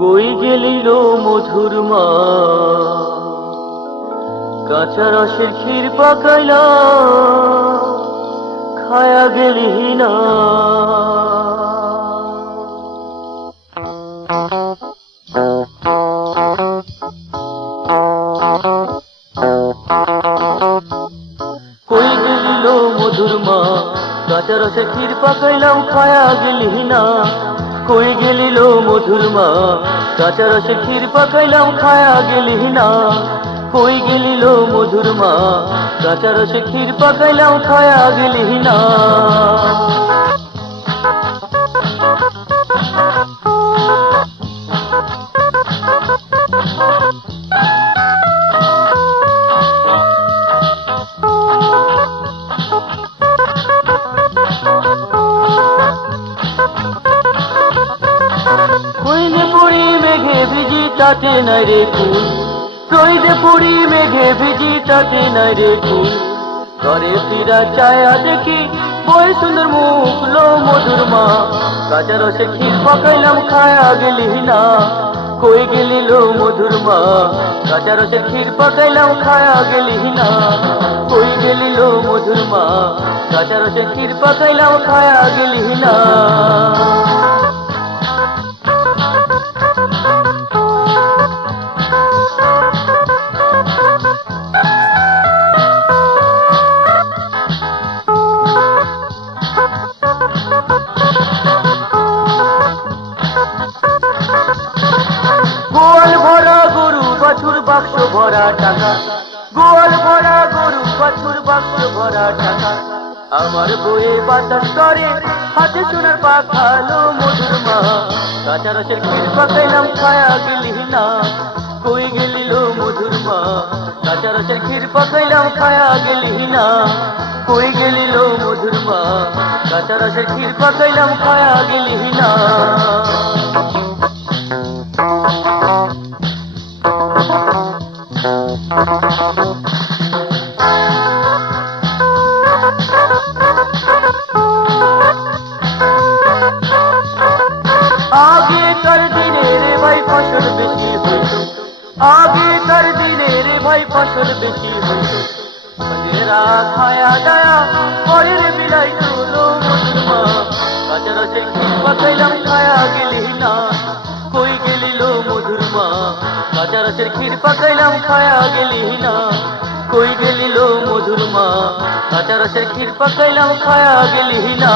কই গেলিল মধুর মা, কাঁচা রসের ক্ষীর পাকাইলা খায়া গেলি না। কই গেলিল মধুর মা, কাঁচা রসের ক্ষীর পাকাইলাম খায়া গেলি না। কই গেলিল মধুর মা, কাঁচা রসের ক্ষীর পাকাইলাম খায়া গেলি না। কই গেলিল মধুর মা, কাঁচা রসের ক্ষীর পাকাইলাম খায়া গেলি না। কইলে পড়ি মেঘে ভিজি তাতে নাই রে কুল, কইলে পড়ি মেঘে ভিজি তাতে নাই রে কুল। ঘরে ফিরা চায়া দেখি বই সুন্দর মুখ লো মধুর মা, কাঁচা রসে ক্ষীর পাকাইলাম খায়া গেলি না। কই গেলি লো মধুর মা, কাঁচা রসে ক্ষীর পাকাইলাম খায়া গেলি না। কই গেলি লো মধুর মা, কাঁচা রসে ক্ষীর পাকাইলাম খায়া গেলি না। গোয়াল ভরা গরু বাছুর বাক্স ভরা টাকা, গোয়াল ভরা গরু বাছুর বাক্স ভরা টাকা। আমার বইয়ে বাতাস করে হাতে সোনার পাখা লো মধুর মা, কাঁচা রসের ক্ষীর পাকাইলাম খায়া গেলি না। কই গেলি লো মধুর মা, কাঁচা রসের ক্ষীর পাকাইলাম খায়া গেলি না। কই গেলি লো মধুর মা, কাঁচা রসের ক্ষীর পাকাইলাম খায়া গেলি না। আগেকার দিনে রে ভাই ফসল বেশি হইত, আগেকার দিনে রে ভাই ফসল বেশি হইত। মেয়েরা খায়া দায়া পরের বিলাই তুলো মধুর মা, কাঁচা রসের ক্ষীর পাকাইলাম খায়া গেলি না। কই গেলি লো মধুর মা, কাঁচা রসের ক্ষীর পাকাইলাম খায়া গেলি না। কই গেলি লো মধুর মা, কাঁচা রসের ক্ষীর পাকাইলাম খায়া গেলি না।